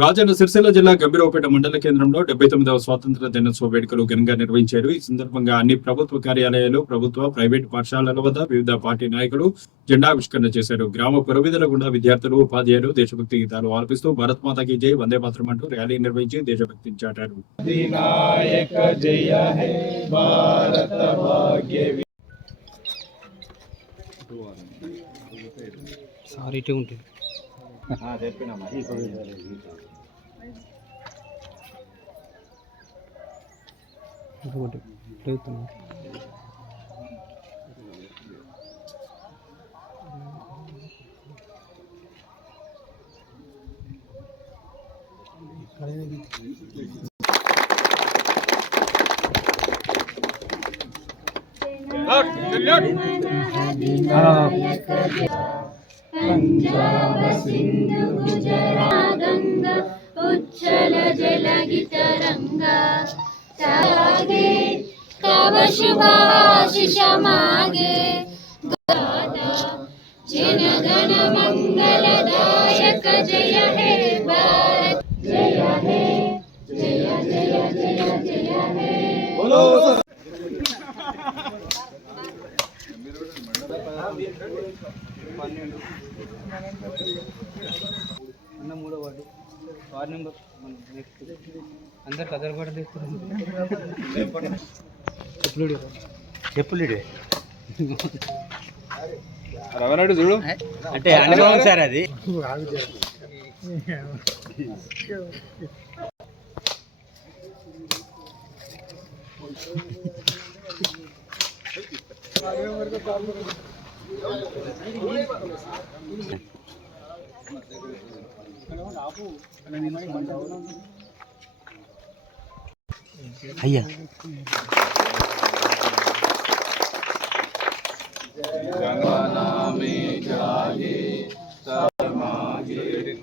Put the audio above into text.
రాజన్న సిరిసిల్ల జిల్లా గంభీరావుపేట మండల కేంద్రంలో 79వ స్వాతంత్ర దినోత్సవ వేడుకలు ఘనంగా నిర్వహించారు. ఈ సందర్భంగా అన్ని ప్రభుత్వ కార్యాలయాలు, ప్రభుత్వ, ప్రైవేటు పాఠశాలల వద్ద వివిధ పార్టీ నాయకులు జెండావిష్కరణ చేశారు. గ్రామ పురవీధుల గుండా విద్యార్థులు, ఉపాధ్యాయులు దేశభక్తి గీతాలు ఆలపిస్తూ భారత్ మాతాకి జై, వందే మాతరం అంటూ ర్యాలీ నిర్వహించి దేశభక్తిని చాటారు. पंजाब सिंधु गुजरात गंगा उच्छल जलगित रंगा सागे तव शुभाशिष मागे गादा जन गण मंगलदायक जय हे भारत जय हे जय जय जय जय हे बोलो మూడో వార్డు నెంబర్ అందరికి అదర్ పాట చెప్పులు రవణాడు చూడు అంటే అనుభవం సార్ అది. అయ్యా जगन्नामे